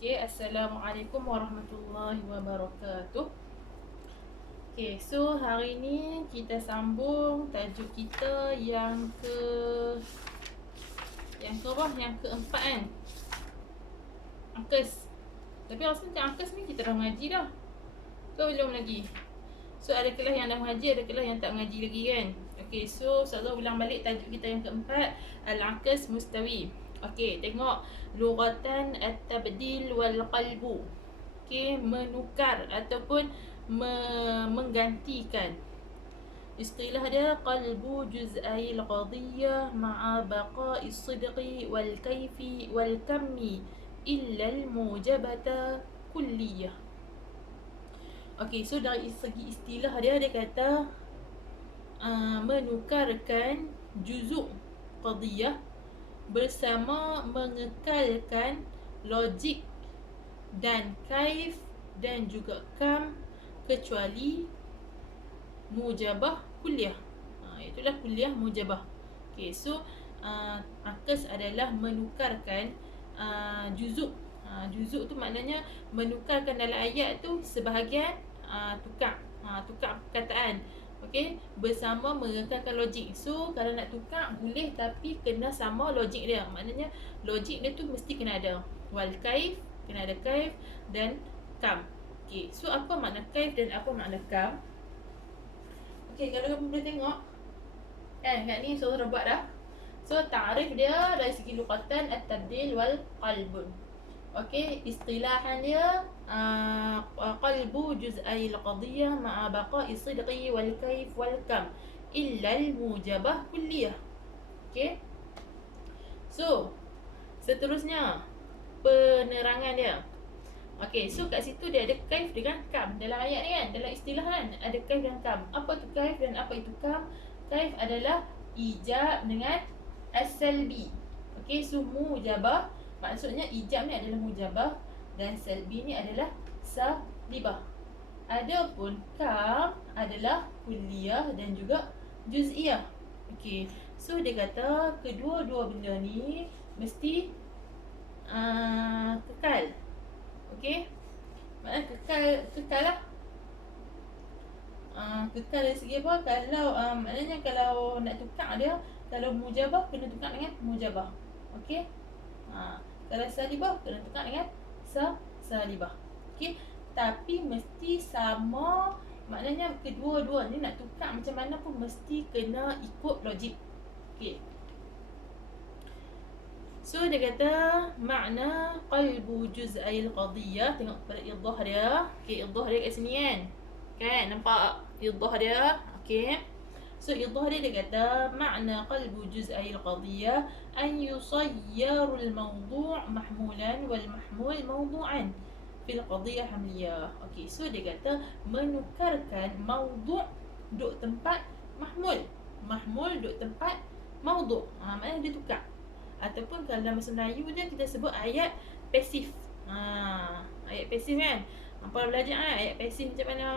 Okay, Assalamualaikum warahmatullahi wabarakatuh. Okay, so hari ni kita sambung tajuk kita yang apa? Yang keempat kan? Angkes. Tapi rasa macam angkes ni kita dah mengaji dah. Ke belum lagi? So ada kelas yang dah mengaji, ada kelas yang tak mengaji lagi kan? Okay, so Ustazah ulang balik tajuk kita yang keempat, Al-Angkes Mustawi. Okay, tengok lughatan at-tabdil wal qalbu. Okay, menukar ataupun menggantikan. Istilah dia qalbu juz'ai al-qadiyah ma'a baqa'i as-sidqi wal kayfi wal kammi illa al-mujabata kulliyah. Okay, so dari segi istilah dia kata menukarkan juzuk qadiyah bersama mengekalkan logik dan kaif dan juga kam kecuali mujabah kuliah. Itulah kuliah mujabah. Okay, so angkes adalah menukarkan juzuk. Juzuk tu maknanya menukarkan dalam ayat tu sebahagian tukar perkataan. Okey, bersama mengekalkan logik. So kalau nak tukar boleh, tapi kena sama logik dia. Maknanya logik dia tu mesti kena ada wal kaif, kena ada kaif dan kam. Okey, so apa makna kaif dan apa makna kam? Okey, kalau kamu boleh tengok kan, kat ni saya dah buat dah. So ta'rif dia dari segi luqatan at-tabdil wal qalbun. Okey, istilahan dia qalbu juz'ai al-qadiyah ma'a baqa'i sidqi wal kayf wal kam illa al-mujabah kulliyah. Okey. So, seterusnya penerangan dia. Okey, so kat situ dia ada kaif dengan kam dalam ayat ni kan, dalam istilah kan ada kaif dan kam. Apa tu kaif dan apa itu kam? Kaif adalah ijab dengan as-salbi. Okey, so mujabah maksudnya ijab ni adalah mujabah dan salbi ni adalah salibah. Adapun kam adalah kulliyah dan juga juz'iyah. Okey, so dia kata kedua-dua benda ni mesti kekal. Okey, maknanya kekal lah. Kekal dari segi apa? Kalau maknanya kalau nak tukar dia, kalau mujabah kena tukar dengan mujabah. Okey. Kalau salibah kena tukar dengan salibah. Okey, tapi mesti sama. Maknanya kedua-dua ni nak tukar macam mana pun mesti kena ikut logik. Okey. So dia kata makna qalbu juz'ai al-qadiyah, tengok pada idah dia. Okey, idah dia kat sini kan. Kan nampak idah dia? Okey. So idah dia kata makna qalbu juz'ai al-qadiyah an yusayyaru al-mawdu' mahmulan wal mahmul mawdu'an fil qadiyah hamliyah. Okey, so dia kata menukarkan mawdu' duk tempat mahmul, mahmul duk tempat mawdu'. Maknanya dia tukar. Ataupun kalau dalam bahasa Melayu dia kita sebut ayat pasif. Ayat pasif kan. Apa belajar kan ayat pasif macam mana?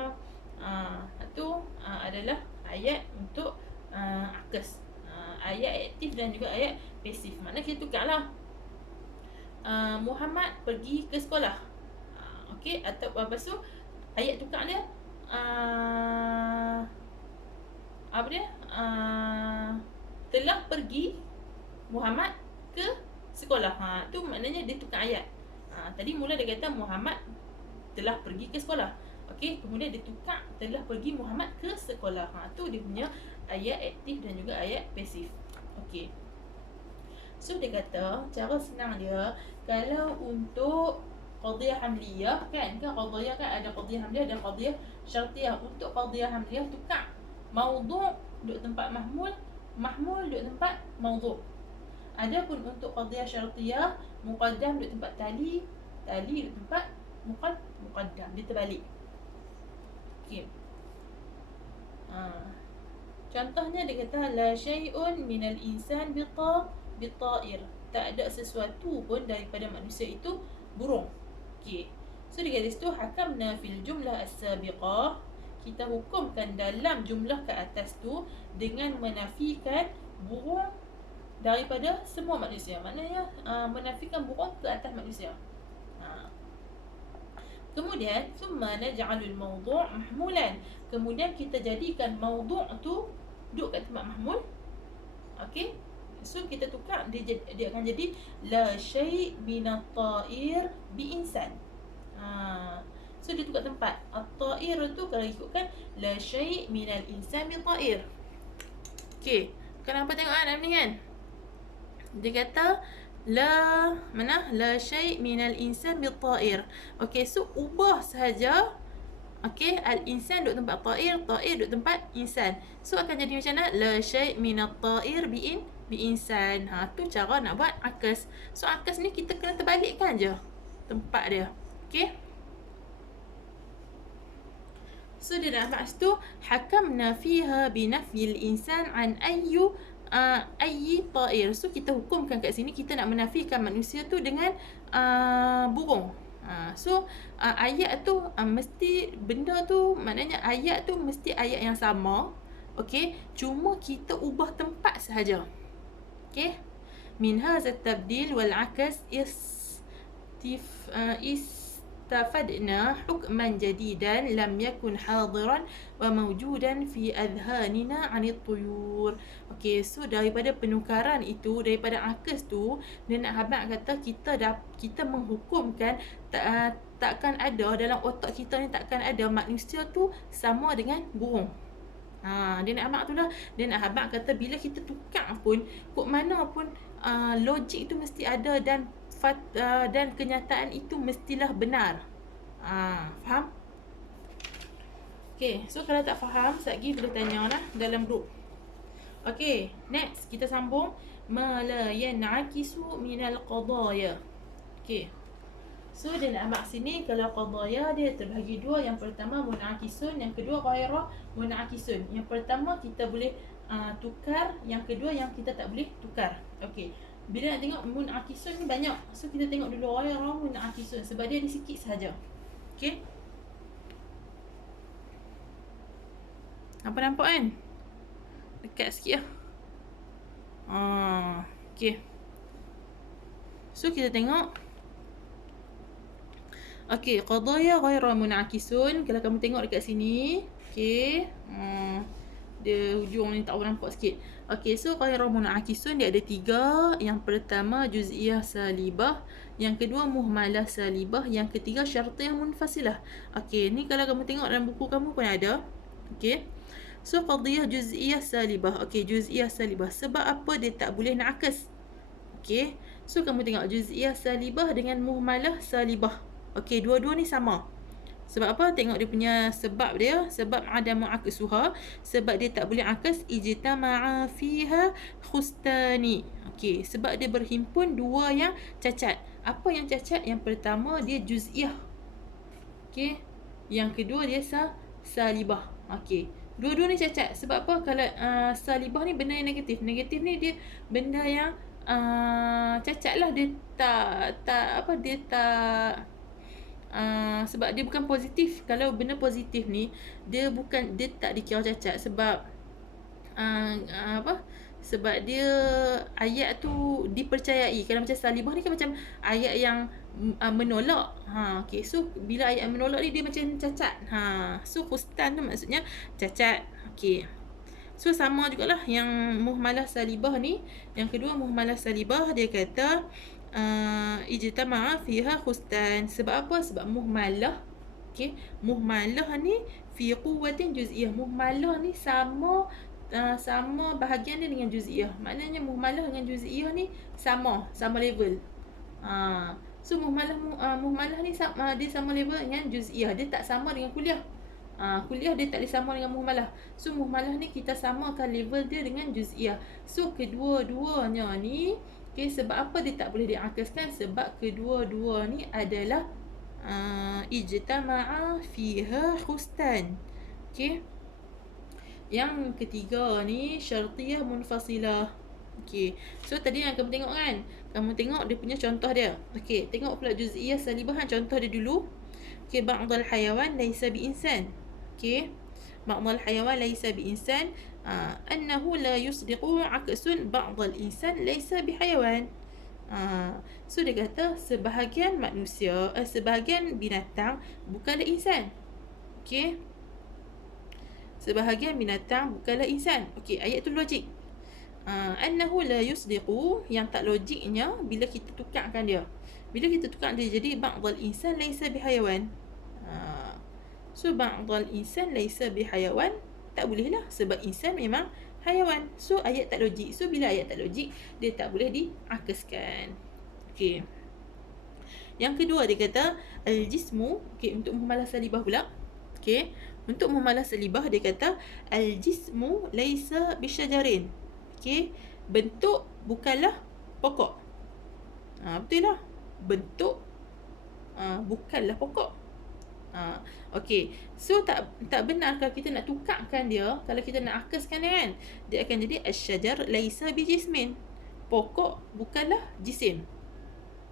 Tu adalah ayat untuk akes. Ayat aktif dan juga ayat pasif. Maknanya kita tukarlah. Muhammad pergi ke sekolah. Okey, atau lepas tu ayat tukar dia apa dia? Telah pergi Muhammad ke sekolah. Tu maknanya dia tukar ayat. Tadi mula dia kata Muhammad telah pergi ke sekolah. Okey, kemudian dia tukar telah pergi Muhammad ke sekolah. Tu dia punya ayat aktif dan juga ayat pasif. Okey. So dia kata cara senang dia, kalau untuk qadiyah hamliyah kan qadiyah kan ada qadiyah hamliyah dan qadiyah syartiyah. Untuk qadiyah hamliyah tukar mawdu' duduk tempat mahmul, mahmul duduk tempat mawdu'. Adapun untuk qadiyah syartiyah, muqaddam duduk tempat tali, tali duduk tempat muqaddam. Dia terbalik. Okey. Contohnya dia kata la syai'un minal insan bita'ir. Tak ada sesuatu pun daripada manusia itu burung. Okey. So dia kata situ hakamna fil jumlah as-sabiqah, kita hukumkan dalam jumlah ke atas tu dengan menafikan burung daripada semua manusia. Maknanya menafikan burung ke atas manusia. Kemudian thumma naj'alul mawdu' mahmulan. Kemudian kita jadikan mawdu' tu duduk kat tempat mahmul. Okey. So kita tukar, dia akan jadi la syai' minat ta'ir bi insan. So dia tukar tempat. At-ta'ir tu kalau ikutkan la syai' minal insan bi ta'ir. Okey. Kenapa tengok dalam ni kan? Dia kata la syai' minal insan bi ta'ir. Okey, so ubah sahaja. Okey, al-insan duduk tempat ta'ir, ta'ir duduk tempat insan. So akan jadi macam mana? La syai' minat ta'ir bi insan. Tu cara nak buat akas. So akas ni kita kena terbalikkan je tempat dia. Okey. So dia dalam maksud tu hakamna fiha bi nafyil insan an ayyi ta'ir. So kita hukumkan kat sini kita nak menafikan manusia tu dengan burung. So ayat tu mesti benda tu, maknanya ayat tu mesti ayat yang sama. Okey, cuma kita ubah tempat sahaja. Okey. Min hazat tabdil wal akas istafadna hukman jadidan lam yakun hadiran wa mawjudan fi adhanina 'anit tuyur. Okey, so daripada penukaran itu, daripada akas tu, dia nak habaq kata kita menghukumkan takkan ada dalam otak kita ni, takkan ada manusia tu sama dengan burung. Dia nak habaq tu lah. Dia nak habaq kata bila kita tukar pun, kok mana pun logik tu mesti ada dan kenyataan itu mestilah benar. Faham? Okay, so kalau tak faham, sekejap lagi boleh tanya lah dalam grup. Okay, next kita sambung. Ma la yan'akisu minal qadaya. Okay, so dia nak ambil sini, kalau qadaya dia terbahagi dua. Yang pertama mun'akisun, yang kedua ghaira mun'akisun. Yang pertama kita boleh tukar, yang kedua yang kita tak boleh tukar. Okay, bila nak tengok mun'akisun ni banyak, so kita tengok dulu ghaira mun'akisun sebab dia ada sikit sahaja. Okay, nampak kan? Dekat sikit lah. Okay, so kita tengok. Okay, qadaya ghaira mun'akisun. Kalau kamu tengok dekat sini, okay, dia hujung ni tak nampak sikit. Okay, so ghaira mun'akisun dia ada 3. Yang pertama juz'iyah salibah, yang kedua muhmalah salibah, yang ketiga syartiyah munfasilah. Okay, ni kalau kamu tengok dalam buku kamu pun ada. Okay, so qadiyah juz'iyah salibah. Okay, juz'iyah salibah, sebab apa dia tak boleh nak akas? Okay, so kamu tengok juz'iyah salibah dengan muhmalah salibah. Okay, dua-dua ni sama. Sebab apa? Tengok dia punya sebab dia. Sebab adamu aksuha, sebab dia tak boleh akas. Ijtama'a fiha khustani. Okay, sebab dia berhimpun dua yang cacat. Apa yang cacat? Yang pertama dia juz'iyah. Okay, yang kedua dia salibah. Okay, dua-dua ni cacat. Sebab apa? Kalau salibah ni benda yang negatif. Negatif ni dia benda yang cacat lah. Dia tak sebab dia bukan positif. Kalau benda positif ni dia tak dikira cacat. Sebab sebab dia ayat tu dipercayai. Kalau macam salibah ni kan macam ayat yang menolak. Okay, so bila ayat menolak ni dia macam cacat. So khustan tu maksudnya cacat. Okay, so sama jugalah yang muhmalah salibah ni. Yang kedua muhmalah salibah, dia kata ijtama'a fiha khustan. Sebab apa? Sebab muhmalah, okay, muhmalah ni fi quwwatin juz'iyah. Muhmalah ni sama bahagian dia dengan juz'iyah. Maknanya muhmalah dengan juz'iyah ni sama level. So muhmalah ni dia sama level dengan juz'iyah. Dia tak sama dengan kuliah. Kuliah dia tak boleh sama dengan muhmalah. So muhmalah ni kita samakan level dia dengan juz'iyah. So kedua-duanya ni, okay, sebab apa dia tak boleh diakaskan? Sebab kedua-dua ni adalah ijtama'a fiha khustan. Okay, yang ketiga ni syartiyah munfasilah. Okay, so tadi yang kamu tengok kan, kamu tengok dia punya contoh dia. Okay, tengok pula juz'iyah salibah, contoh dia dulu. Okay, ba'dal hayawan laysa bi insan. Okay, ba'dal hayawan laysa bi insan. أنه لا يصدق عكس بعض الإنسان ليس بحيوان. So dia kata sebahagian manusia, sebahagian binatang bukanlah insan. Okey. Sebahagian binatang bukanlah insan. Okey, ayat tu logik. Annahu la yusdiqu, yang tak logiknya bila kita tukarkan dia. Bila kita tukar dia jadi ba'dal insan laisa bihayawan. So ba'dal insan laisa bihayawan, tak boleh lah sebab insan memang hayawan. So ayat tak logik. So bila ayat tak logik, dia tak boleh diakaskan. Okey. Yang kedua dia kata al-jismu, okey, untuk memalas salibah pula. Okey, untuk memalas salibah dia kata al-jismu laisa bisyajarin. Okey, bentuk bukanlah pokok. Betul lah. Bentuk bukanlah pokok. Okey. So tak benar kalau kita nak tukarkan dia, kalau kita nak akaskan dia kan, dia akan jadi asy-syajar laisa bijismin. Pokok bukanlah jisim.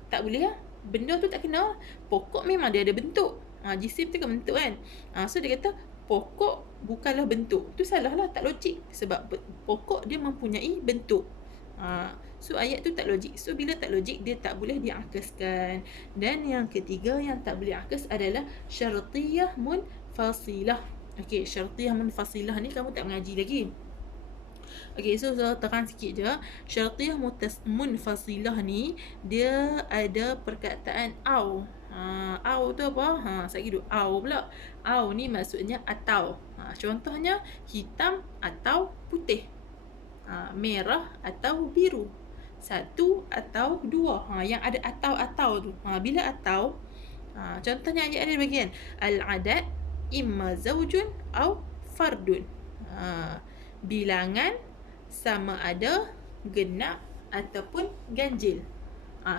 Tak boleh lah. Benda tu tak kena. Pokok memang dia ada bentuk. Jisim tu kan bentuk kan. So dia kata pokok bukanlah bentuk. Tu salah lah, tak logik. Sebab pokok dia mempunyai bentuk. So ayat tu tak logik. So bila tak logik, dia tak boleh diakaskan. Dan yang ketiga yang tak boleh akas adalah syartiyah munfasilah. Okey, syartiyah munfasilah ni kamu tak mengaji lagi. Okey, so terang sikit je. Syartiyah munfasilah ni dia ada perkataan au. Au tu apa? Saya kira au pula. Au ni maksudnya atau. Contohnya hitam atau putih. Merah atau biru. Satu atau dua. Yang ada atau tu. Bila atau, contohnya ayat ada bagian al-adad imma zaujun au fardun. Bilangan sama ada genap ataupun ganjil.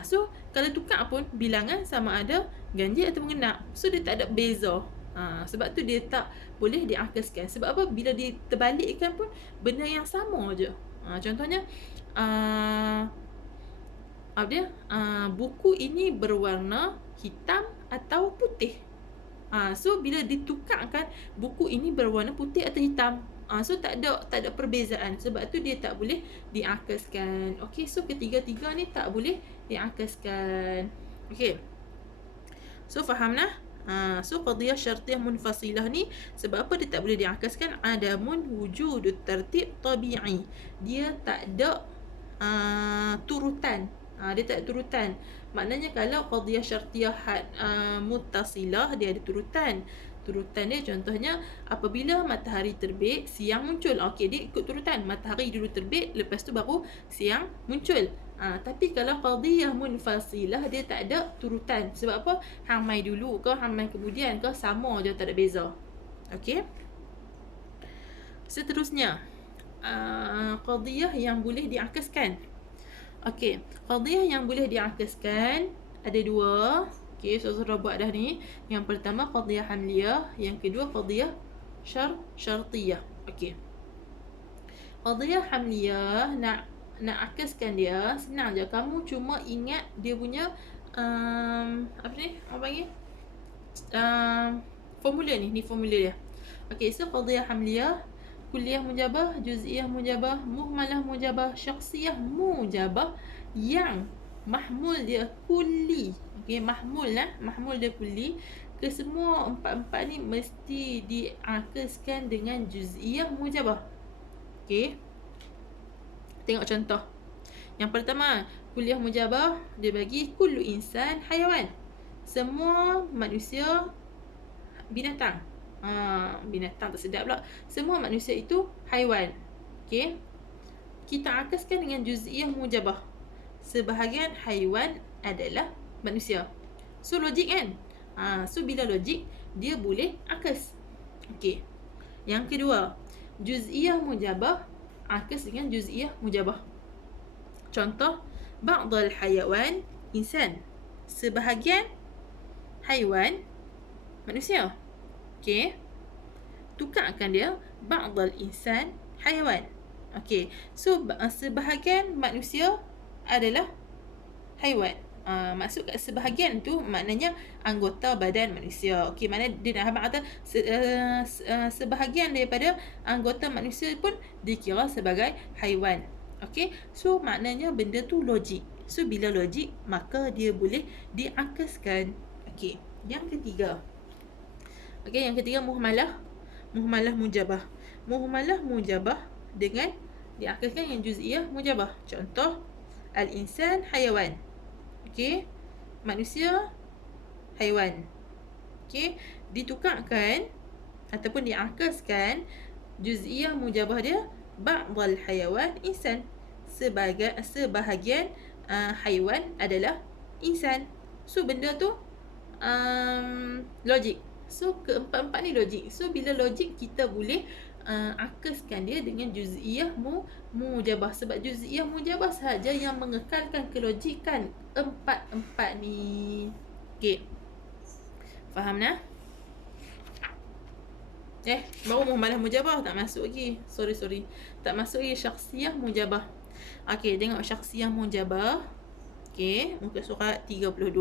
So kalau tukar pun bilangan sama ada ganjil ataupun genap. So dia tak ada beza. Sebab tu dia tak boleh diakaskan. Sebab apa? Bila diterbalikkan pun benda yang sama je. Contohnya apa dia? Buku ini berwarna hitam atau putih. So bila ditukarkan buku ini berwarna putih atau hitam, so tak ada perbezaan. Sebab tu dia tak boleh diakaskan. Okey, so ketiga-tiga ni tak boleh diakaskan. Okey. So faham lah? So qadiyah syartiyah munfasilah ni sebab apa dia tak boleh diakaskan? Adamun wujudut tertib tabi'i. Dia tak ada turutan. Dia tak ada turutan. Maknanya kalau qadiyah syartiyah muttasilah, dia ada turutan. Turutan dia contohnya apabila matahari terbit, siang muncul. Okey, dia ikut turutan. Matahari dulu terbit, lepas tu baru siang muncul. Tapi kalau qadiyah munfasilah, dia tak ada turutan. Sebab apa? Hang mai dulu ke, hang mai kemudian ke, sama je, tak ada beza. Okey. Seterusnya, qadiyah yang boleh diakaskan. Okey, qadiyah yang boleh diakaskan ada dua. Okey, surah buat dah ni. Yang pertama qadiyah hamliyah, yang kedua qadiyah syartiyah. Okey. Qadiyah hamliyah nak akaskan dia senang je. Kamu cuma ingat dia punya apa ni? Apa panggil? Formula ni formula dia. Okey, so qadiyah hamliyah, kulliyah mujabah, juz'iyah mujabah, muhmalah mujabah, syakhsiyah mujabah yang mahmul dia kulli. Okey, mahmul dia kulli. Kesemua empat-empat ni mesti diakaskan dengan juz'iyah mujabah. Okey. Tengok contoh. Yang pertama, kulliyah mujabah dia bagi kullu insan hayawan. Semua manusia binatang. Binatang tak sedap pula. Semua manusia itu haiwan. Okey. Kita akaskan dengan juz'iyah mujabah. Sebahagian haiwan adalah manusia. So logik kan? So bila logik, dia boleh akas. Okey. Yang kedua, juz'iyah mujabah akas dengan juz'iyah mujabah. Contoh, ba'dal hayawan insan. Sebahagian haiwan manusia. Okey. Tukarkan dia ba'dal insan haiwan. Okey. So sebahagian manusia adalah haiwan. Maksud kat sebahagian tu maknanya anggota badan manusia. Okey, maknanya dia nak kata sebahagian daripada anggota manusia pun dikira sebagai haiwan. Okey, so maknanya benda tu logik. So bila logik, maka dia boleh diakaskan. Okey, yang ketiga. Okey, yang ketiga muhmalah. Muhmalah mujabah. Muhmalah mujabah dengan diakaskan yang juz'iyah mujabah. Contoh, al-insan hayawan. Okey, manusia haiwan. Okey, ditukarkan ataupun diakaskan juz'iyah mujabah dia ba'dal hayawan insan. Sebahagian haiwan adalah insan. So benda tu logik. So keempat-empat ni logik. So bila logik, kita boleh akaskan dia dengan juz'iyah mujabah. Sebab juz'iyah mujabah sahaja yang mengekalkan kelojikan empat-empat ni. Okey, faham nah? Baru muhmalah mujabah tak masuk lagi. Sorry. Tak masuk lagi syakhsiyah mujabah. Okey, tengok syakhsiyah mujabah. Okey, muka surat 32.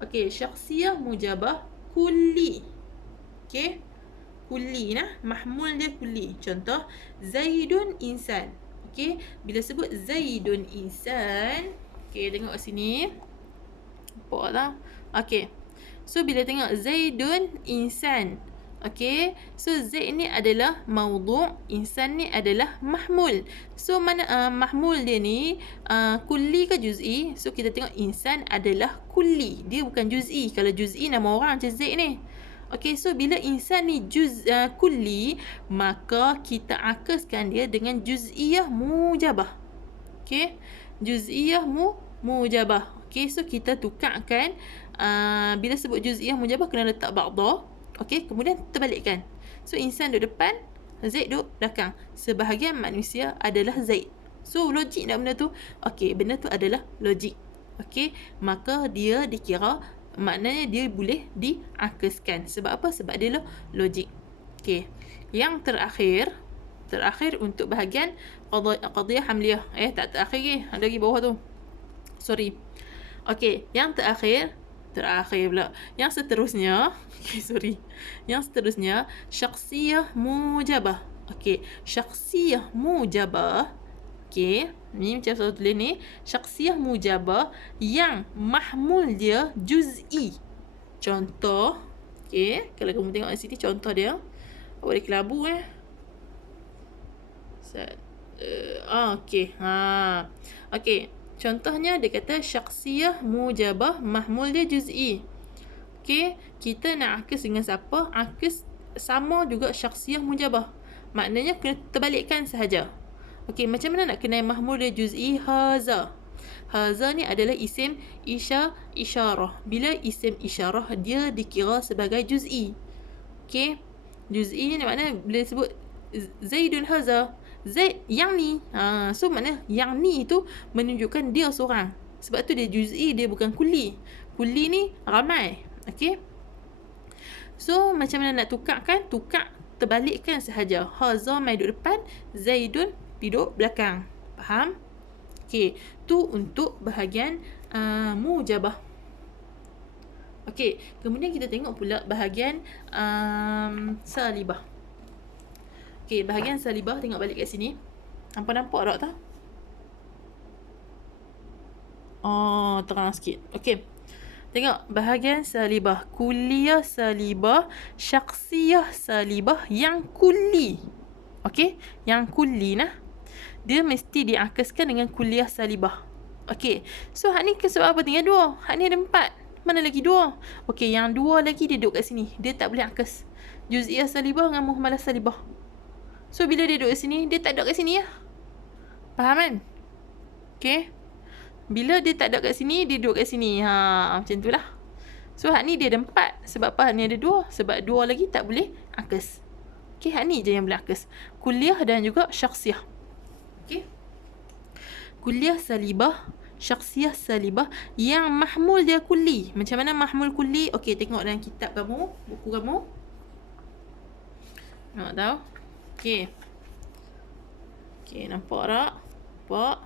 Okey, syakhsiyah mujabah kulli. Okey, kulli nah, mahmul dia kulli. Contoh, Zaidun insan. Okey, bila sebut Zaidun insan, okey, tengok sini. Nampak tak? Okey. So bila tengok Zaidun insan, okey, so Zaid ni adalah maudhu', insan ni adalah mahmul. So mana mahmul dia ni kulli ke juz'i? So kita tengok insan adalah kulli, dia bukan juz'i. Kalau juz'i nama orang macam Zaid ni. Okey, so bila insan ni kulli, maka kita akaskan dia dengan juz'iyah mujabah. Okey, juz'iyah mujabah. Okey, so kita tukarkan bila sebut juz'iyah mujabah kena letak ba'dha. Okey, kemudian terbalikkan. So insan duduk depan, Zaid duduk belakang. Sebahagian manusia adalah Zaid. So logik tak benda tu? Okey, benda tu adalah logik. Okey, maka dia dikira, maknanya dia boleh diakaskan. Sebab apa? Sebab dia logik. Okey, yang terakhir untuk bahagian qadiyah hamliyah. Tak terakhir lagi, ada lagi bawah tu. Sorry. Okey, yang terakhir pula. Yang seterusnya, Yang seterusnya syakhsiyah mujabah. Okey, syakhsiyah mujabah. Okey, ni macam saya tulis ni, syakhsiyah mujabah yang mahmul dia juz'i. Contoh, okey, kalau kamu tengok di sini contoh dia. Awak ada kelabu okey. Okey. Contohnya dia kata syakhsiyah mujabah mahmul dia juz'i. Okey, kita nak akis dengan siapa? Akis sama juga syakhsiyah mujabah. Maknanya kena terbalikkan sahaja. Okey, macam mana nak kenal mahmul dia juz'i? Haza. Haza ni adalah isim isyarah. Bila isim isyarah dia dikira sebagai juz'i. Okey, juz'i ni makna bila sebut Zaidun haza, Zaid yang ni. So makna yang ni tu menunjukkan dia seorang. Sebab tu dia juz'i, dia bukan kulli. Kulli ni ramai. Okey. So macam mana nak tukarkan? Tukar, terbalikkan sahaja. Haza mai duduk depan, Zaidun duduk belakang. Faham? Okey, tu untuk bahagian mujabah. Okey, kemudian kita tengok pula bahagian salibah. Okey, bahagian salibah, tengok balik kat sini. Nampak tak? Terang sikit. Okey. Tengok bahagian salibah. Kulliyah salibah, syakhsiyah salibah yang kulli. Okey, yang kulli nah. Dia mesti diakaskan dengan kulliyah salibah. Okey. So hak ni sebab apa tinggal 2? Hak ni ada 4. Mana lagi 2? Okey, yang 2 lagi dia duduk kat sini. Dia tak boleh akas. Juz'iyah salibah dengan muhmalah salibah. So bila dia duduk kat sini, dia tak duduk kat sini ya. Faham kan? Okey. Bila dia tak duduk kat sini, dia duduk kat sini. Macam tu lah. So hak ni dia ada 4. Sebab apa? Hak ni ada 2. Sebab 2 lagi tak boleh akas. Okey, hak ni je yang boleh akas. Kulliyah dan juga syakhsiyah. Okey. Kulliyah salibah, syakhsiyah salibah yang mahmul dia kulli. Macam mana mahmul kulli? Okey, tengok dalam kitab kamu, buku kamu. Nak tahu? Okey. Okey, nampak tak? Nampak?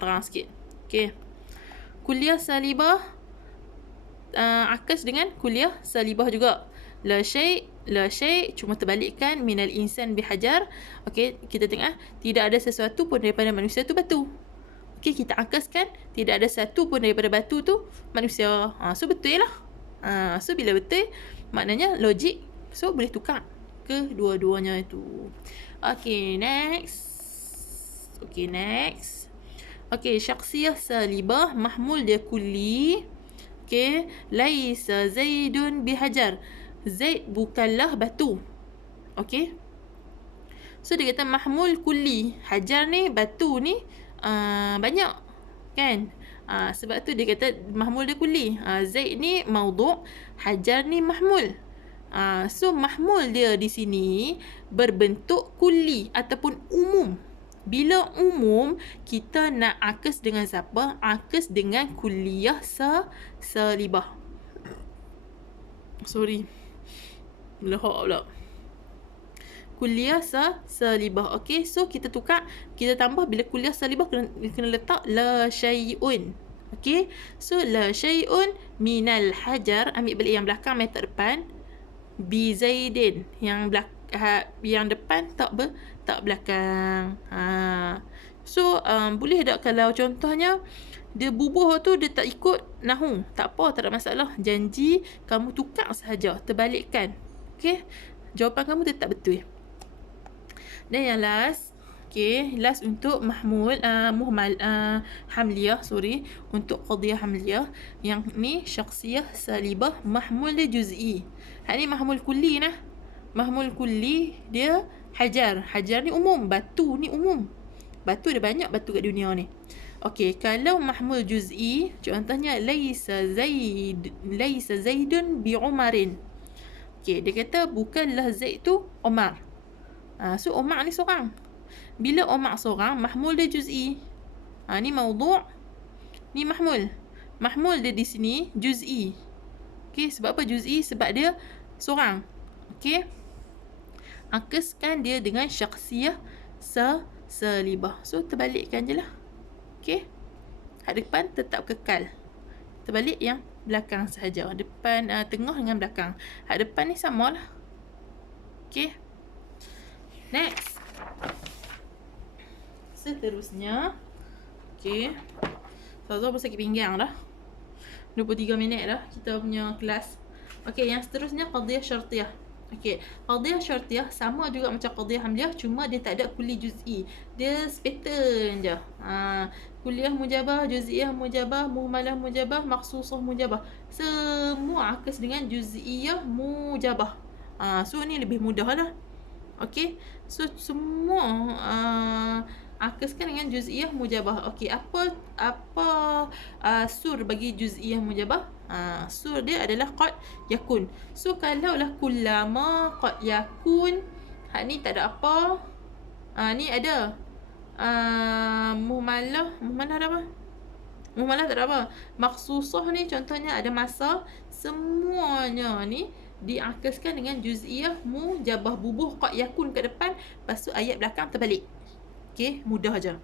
Terang sikit. Okey. Kulliyah salibah akas dengan kulliyah salibah juga. La syai' cuma terbalikkan minal insan bihajar. Okey, kita tengok tidak ada sesuatu pun daripada manusia tu batu. Okey, kita angkaskan, tidak ada satu pun daripada batu tu manusia. So betul lah. So bila betul, maknanya logik. So boleh tukar kedua-duanya itu. Okey, next. Okey, syakhsiyah salibah, mahmul dia kulli. Okey, laisa Zaidun bihajar. Zaid bukanlah batu. Okey. So dia kata mahmul kulli. Hajar ni, batu ni banyak. Kan? Sebab tu dia kata mahmul dia kulli. Zaid ni maudhu', hajar ni mahmul. So mahmul dia di sini berbentuk kulli ataupun umum. Bila umum, kita nak akes dengan siapa? Akes dengan kulliyah salibah. Sorry. Melahak pula. Kulliyah salibah. Okey, so kita tukar, kita tambah bila kulliyah salibah kena letak la syai'un. Okey, so la syai'un minal hajar, ambil balik yang belakang, method depan. Bi Zaidin, yang depan tak belakang. So boleh tak kalau contohnya dia bubuh tu dia tak ikut nahu, tak apa, tak ada masalah. Janji kamu tukar sahaja, terbalikkan. Okey, jawapan kamu tetap betul. Dan yang last, okey, last untuk mahmul hamliyah, untuk qadiyah hamliyah. Yang ni syakhsiyah salibah, mahmul dia juz'i. Hak ni mahmul kulli nah. Mahmul kulli dia hajar. Hajar ni umum, batu ni umum. Batu ada banyak batu kat dunia ni. Okey, kalau mahmul juz'i, contohnya laisa Zaidun bi Umarin. Okey, dia kata bukanlah Zaid tu Umar. So Umar ni seorang. Bila Umar seorang, mahmul dia juz'i. Ni maudhu', ni mahmul. Mahmul dia di sini juz'i. Okey, sebab apa juz'i? Sebab dia seorang. Okey. Akeskan dia dengan syakhsiyah salibah. So terbalikkan je lah. Okey. Hak depan tetap kekal. Terbalik yang belakang sahaja. Depan, tengah dengan belakang. Hak depan ni samalah. Okey. Next. Seterusnya. Okey. Ustazah pun sakit pinggang dah. 23 minit dah kita punya kelas. Okey, yang seterusnya qadiyah syartiyah. Okey, qadiyah syartiyah sama juga macam qadiyah hamliyah, cuma dia tak ada kulli juz'i. Dia pattern je. Kulliyah mujabah, juz'iyah mujabah, muhmalah mujabah, makhsusah mujabah. Semua akes dengan juz'iyah mujabah. So ni lebih mudah lah. Okey, so semua akeskan dengan juz'iyah mujabah. Okey, apa sur bagi juz'iyah mujabah? Sur dia adalah qad yakun. So kalaulah kullama qad yakun, hak ni tak ada apa. Ni ada muhmalah ada apa? Muhmalah tak ada apa. Makhsusah ni contohnya ada masa. Semuanya ni diakeskan dengan juz'iyah mujabah, bubuh qad yakun kat depan, lepas tu ayat belakang terbalik. Okey, mudah aja.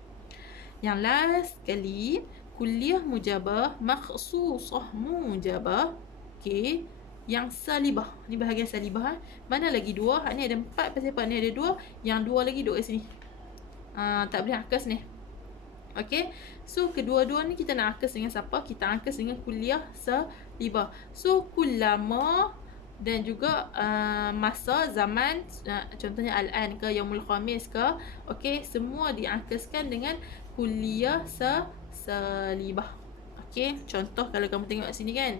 Yang last kali, kulliyah mujabah, makhsusah mujabah. Okey, yang salibah. Ni bahagian salibah. Mana lagi dua? Hak ni ada 4, pasal apa? Ni ada 2, yang 2 lagi duduk kat sini. Tak boleh akes ni. Okey, so kedua-dua ni kita nak akes dengan siapa? Kita akes dengan kulliyah salibah. So kullama dan juga masa, zaman, contohnya al-an ke, yaumul khamis ke. Okey, semua diakeskan dengan kulliyah salibah. Okey, contoh kalau kamu tengok sini kan.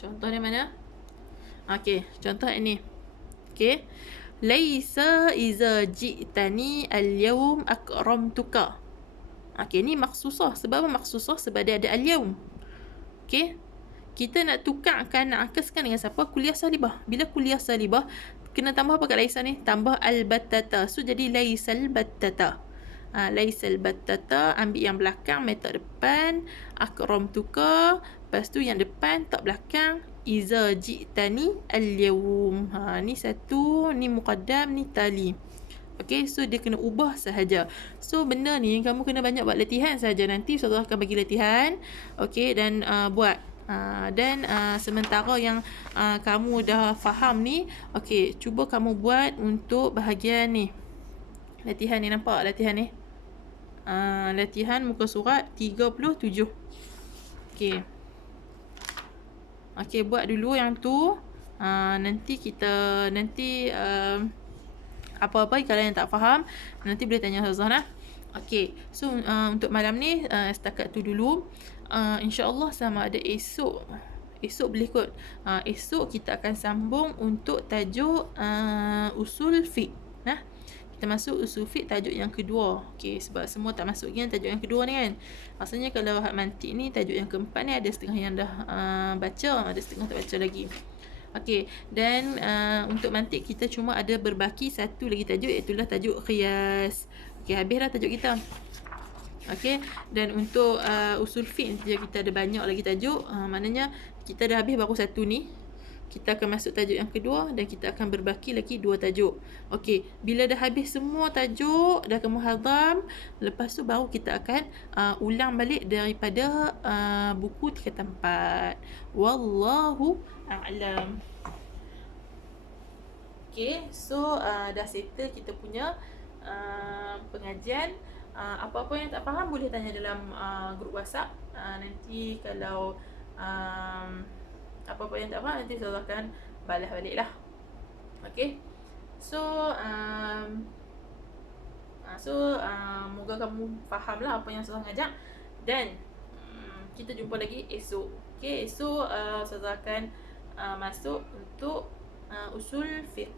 Contoh dia mana? Okey, contoh ini. Okey. Laisa iza ji'tani al-yawm akramtuka. Okey, ni makhsusah. Sebab apa makhsusah? Sebab dia ada al-yawm. Okey. Kita nak tukarkan, nak akeskan dengan siapa? Kulliyah salibah. Bila kulliyah salibah, kena tambah apa kat laisa ni? Tambah al-battata. So jadi laisal battata. Laisal battata, ambil yang belakang, method depan, akramtuka, lepas tu yang depan tak belakang, iza ji'tani al-yawm. Ni satu, ni muqaddam, ni tali. Okey, so dia kena ubah sahaja. So benda ni kamu kena banyak buat latihan saja. Nanti Ustazah akan bagi latihan. Okey, dan buat. Dan sementara yang kamu dah faham ni, okey, cuba kamu buat untuk bahagian ni. Latihan ni, nampak latihan ni? latihan muka surat 37. Okey. Okey, buat dulu yang tu. Nanti apa-apa kalau yang tak faham nanti boleh tanya Ustazah. Okey. So untuk malam ni setakat tu dulu. InsyaAllah sama ada esok boleh kot. Esok kita akan sambung untuk tajuk usul fiqh. Kita masuk usul fiqh tajuk yang kedua. Okey, sebab semua tak masuk kan tajuk yang kedua ni kan. Maksudnya kalau hak mantik ni tajuk yang keempat ni ada setengah yang dah baca, ada setengah tak baca lagi. Okey, dan untuk mantik kita cuma ada berbaki satu lagi tajuk, iaitu tajuk qiyas. Okey, habis dah tajuk kita. Okey, dan untuk usul fiqh kita ada banyak lagi tajuk. Maknanya kita dah habis baru satu ni. Kita akan masuk tajuk yang kedua dan kita akan berbaki lagi 2 tajuk. Okey, bila dah habis semua tajuk, dah kemuhadham, lepas tu baru kita akan ulang balik daripada buku tingkatan 4. Wallahu a'lam. Okey, so dah settle kita punya pengajian. Apa-apa yang tak faham boleh tanya dalam grup WhatsApp. Nanti kalau apa-apa yang tak faham nanti saya akan balas balik lah. Okay. So moga kamu faham lah apa yang saya ngajak. Dan kita jumpa lagi esok. Okay, esok saya akan masuk untuk usul fiqh.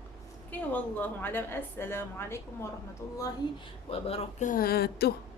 Okay, wallahu a'lam. Assalamualaikum warahmatullahi wabarakatuh.